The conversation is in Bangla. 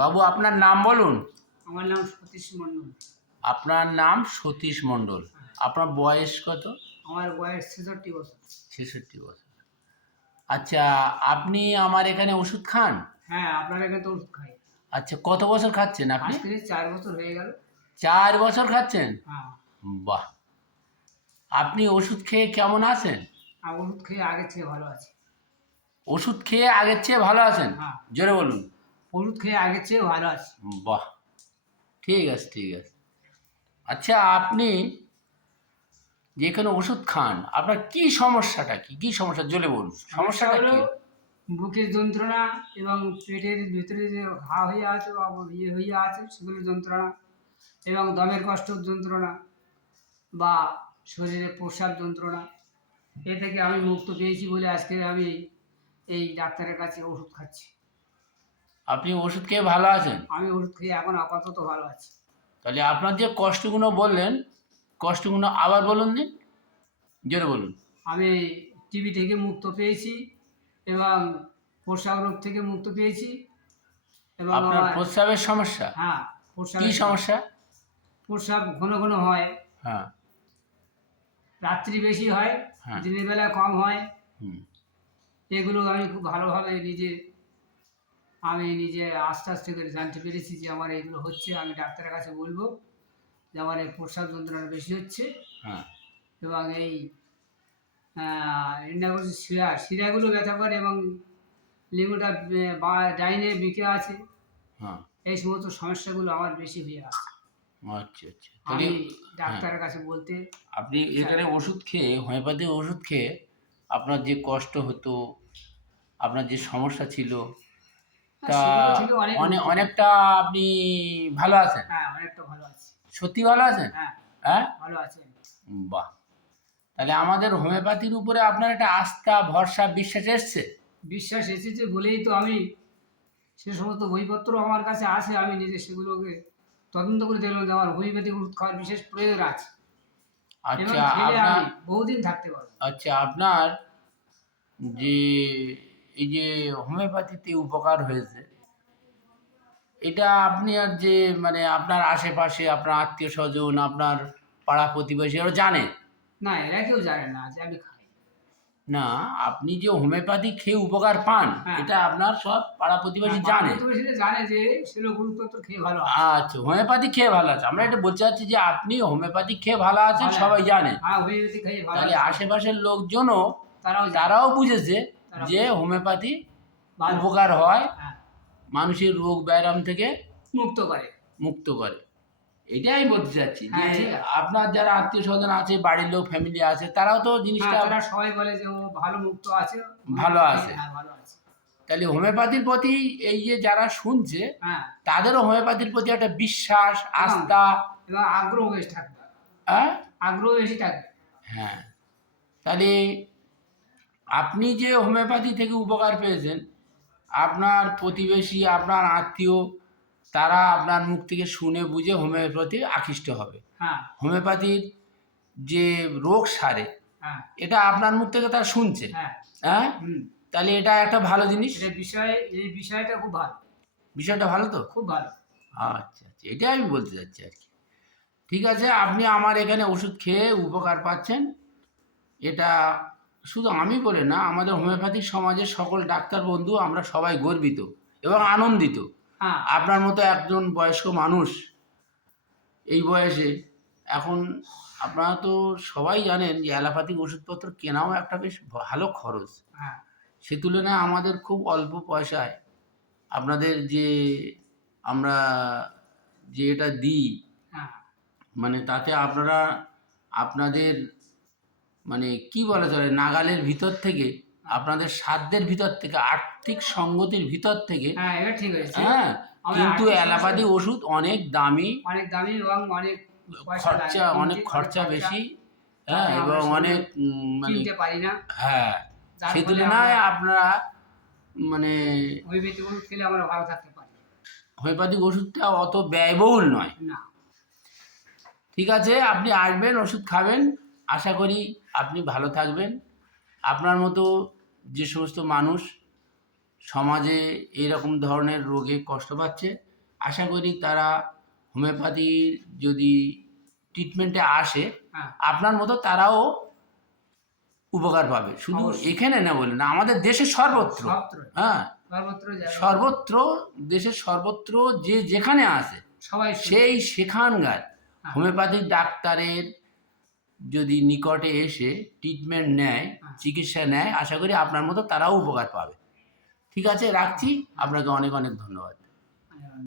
বাবু আপনার নাম বলুন। আমার নাম সতীশ মণ্ডল। আপনার নাম সতীশ মণ্ডল। আপনার বয়স কত? আমার বয়স 66 বছর। 66 বছর। আচ্ছা, আপনি আমার এখানে ওষুধ খান? হ্যাঁ, আপনার এখানে তো ওষুধ খাই। আচ্ছা, কত বছর খাচ্ছেন আপনি? আজ থেকে 4 বছর হয়ে গেল। 4 বছর খাচ্ছেন? হ্যাঁ। বাহ! আপনি ওষুধ খেয়ে কেমন আছেন? আর ওষুধ খেয়ে আগের চেয়ে ভালো আছি। ওষুধ খেয়ে আগের চেয়ে ভালো আছেন? হ্যাঁ। জোরে বলুন। ওষুধ খেয়ে আগের চেয়ে ভালো আছি। বাহ! ঠিক আছে, ঠিক আছে। আচ্ছা, আপনি যেখানে ওষুধ খান, আপনার কি সমস্যাটা কি? কি সমস্যা জোরে বলুন। সমস্যাটা হলো কি? বুকের যন্ত্রণা এবং পেটের ভিতরে যে ঘা হয়ে আছে বা ইয়ে হয়ে আছে সেগুলোর যন্ত্রণা এবং দমের কষ্টের যন্ত্রণা বা শরীরে প্রস্রাব যন্ত্রণা। এ থেকে আমি মুক্ত পেয়েছি বলে আজকে আমি এই ডাক্তারের কাছে ওষুধ খাচ্ছি। আপনি ওষুধ খেয়ে ভালো আছেন? আমি ওষুধ খেয়ে এখন আপাতত ভালো আছি। তাহলে আপনার যে কষ্টগুলো বললেন, কষ্টগুলো আবার বলুন দিন। জোরে বলুন। আমি টিবি থেকে মুক্ত পেয়েছি এবং প্রস্রাব রোগ থেকে মুক্ত পেয়েছি এবং আপনার আমার প্রস্রাবের সমস্যা? হ্যাঁ কি প্রস্রাবের সমস্যা? প্রস্রাব ঘন ঘন হয়, হ্যাঁ, রাত্রি বেশি হয়, হ্যাঁ। দিনের বেলা কম হয়। হুম। এগুলো আমি খুব ভালোভাবে নিজে আস্তে আস্তে করে জানতে পেরেছি যে আমার এগুলো হচ্ছে। আমি ডাক্তারের কাছে বলবো যে আমার এই প্রস্রাব যন্ত্রণা বেশি হচ্ছে হ্যাঁ, এবং এই শিরাগুলো ব্যথা করে এবং লিঙ্গটা বা ডাইনে বিকে আছে। হ্যাঁ। এই সমস্ত সমস্যাগুলো আমার বেশি হয়ে আছে। আচ্ছা, আচ্ছা। তাহলে আমি হ্যাঁ, ডাক্তারের কাছে বলতে আপনি চাই। এখানে ওষুধ খেয়ে, হোমিওপ্যাথিক ওষুধ খেয়ে আপনার যে কষ্ট হতো, আপনার যে সমস্যা ছিল, তা সেগুলো থেকে অনেক অনেকটা আপনি ভালো আছেন? হ্যাঁ, অনেকটা ভালো আছি। সত্যি ভালো আছেন? হ্যাঁ, হ্যাঁ? ভালো আছি আমি। বাহ! তাহলে আমাদের হোমিওপ্যাথির উপরে আপনার একটা আস্থা, ভরসা, বিশ্বাস এসছে? বিশ্বাস এসেছে বলেই তো আমি সে সমস্ত বইপত্র আমার কাছে আছে। আমি নিজে সেগুলোকে তদন্ত করে দেখলাম যে আমার হোমিওপ্যাথিক ওষুধ খাওয়ার বিশেষ প্রয়োজন আছে এবং আচ্ছা, খেলে আপনার আমি বহুদিন থাকতে পারবো। আচ্ছা, আপনার যে এই যে হোমিওপ্যাথিতে উপকার হয়েছে, এটা আপনি আর যে মানে আপনার আশেপাশে আপনার আত্মীয়স্বজন, আপনার পাড়া প্রতিবেশী ওরা জানে? না, এরা কেউ জানে না যে আমি খাই। না, আপনি যে হোমিওপ্যাথি খেয়ে উপকার পান, হ্যাঁ, এটা আপনার সব পাড়া প্রতিবেশী জানে? প্রতিবেশীরা জানে যে সে লোক ওষুধপত্র খেয়ে ভালো আছে। আচ্ছা, হোমিওপ্যাথি খেয়ে ভালো আছে। আমরা এটা বলতে চাচ্ছি যে আপনি হোমিওপ্যাথি খেয়ে ভালো আছেন, ভালো সবাই আছে। জানে। হ্যাঁ, হোমিওপ্যাথি খেয়ে ভালো তাহলে আছে। আশেপাশের লোকজনও তারাও জানে। তারাও বুঝেছে তারা যে হোমিওপ্যাথি ভালো। উপকার হয়, হ্যাঁ, মানুষের রোগ ব্যায়াম থেকে মুক্ত করে। মুক্ত করে। এটাই আমি বলতে চাচ্ছি যে হ্যাঁ, ঠিক আছে। আপনার যারা আত্মীয়-স্বজন আছে, বাড়ির লোক, ফ্যামিলি আছে, তারাও তো হ্যাঁ, জিনিসটা তারা সবাই বলে যে ও ভালো মুক্ত আছে। ভালো হোমিওপ্যাথি আছে। হ্যাঁ, ভালো আছে। তাহলে হোমিওপ্যাথির প্রতি এই যে যারা শুনছে, হ্যাঁ, তাদেরও হোমিওপ্যাথির প্রতি একটা বিশ্বাস, এবং আস্থা। এবং আগ্রহ বেশি থাকবে। হ্যাঁ? আগ্রহ বেশি থাকবে। হ্যাঁ। তাহলে আপনি যে হোমিওপ্যাথি থেকে উপকার পেয়েছেন, আপনার প্রতিবেশী, আপনার আত্মীয়, তারা আপনার মুখ থেকে শুনে বুঝে হোমিওর প্রতি আকৃষ্ট হবে। হ্যাঁ, হোমিওপ্যাথির যে রোগ সারে, হ্যাঁ, এটা আপনার মুখ থেকে তারা শুনছে। হ্যাঁ, হ্যাঁ? হুম। তাহলে এটা একটা ভালো জিনিস। এই বিষয়টা খুব ভালো। বিষয়টা ভালো তো? খুব ভালো। আচ্ছা, আচ্ছা। এটাই আমি বলতে চাচ্ছি আরকি। ঠিক আছে, আপনি আমার এখানে ওষুধ খেয়ে উপকার পাচ্ছেন। এটা শুধু আমি বলে না, আমাদের হোমিওপ্যাথি সমাজের সকল ডাক্তার বন্ধু আমরা সবাই গর্বিত এবং আনন্দিত। হ্যাঁ, আপনার মতো একজন বয়স্ক মানুষ এই বয়সে, এখন আপনারা তো সবাই জানেন যে অ্যালোপ্যাথিক ওষুধপত্র কেনাও একটা বেশ ভালো খরচ। হ্যাঁ, সে তুলনায় আমাদের খুব অল্প পয়সায় আপনাদের যে আমরা যে এটা দিই, হ্যাঁ, মানে তাতে আপনারা আপনাদের মানে কি বলা চলে নাগালের ভিতর থেকে, আপনাদের সাধ্যের ভিতর থেকে, আর্থিক সঙ্গতির ভিতর থেকে, হ্যাঁ, এটা ঠিক হয়েছে। হ্যাঁ, আমরা কিন্তু আর্থিক অ্যালোপ্যাথি সমস্যা ওষুধ অনেক দামি, অনেক দামি এবং অনেক পয়সা লাগে খরচা কিনতে, অনেক খরচা বেশি, হ্যাঁ, তাই আমরা এবং সেগুলো অনেক মানে কিনতে পারি না। হ্যাঁ, যার সেই ফলে তুলনায় আমরা আপনারা মানে হোমিওপ্যাথি ওষুধ খেলে আমরা ভালো থাকতে পারি হোমিওপ্যাথিক ওষুধটা অত ব্যয়বহুল নয়। না। ঠিক আছে, আপনি আসবেন, ওষুধ খাবেন। আশা করি আপনি ভালো থাকবেন। আপনার মতো যে সমস্ত মানুষ সমাজে এরকম ধরনের রোগে কষ্ট পাচ্ছে, আশা করি তারা হোমিওপ্যাথির যদি ট্রিটমেন্টে আসে হ্যাঁ, আপনার মতো তারাও উপকার পাবে। শুধু অবশ্যই। এখানে না বলে না, আমাদের দেশের সর্বত্র। সর্বত্র হ্যাঁ, সর্বত্র জায়গায় সর্বত্র, দেশের সর্বত্র যে যেখানে আছে সবাই সেই সেখানকার হ্যাঁ। হোমিওপ্যাথিক ডাক্তারের যদি নিকটে এসে ট্রিটমেন্ট নেয়, হ্যাঁ। চিকিৎসা নেয়, আশা করি আপনার মতো তারাও উপকার পাবে। ঠিক আছে, রাখছি। আপনাকে অনেক অনেক ধন্যবাদ।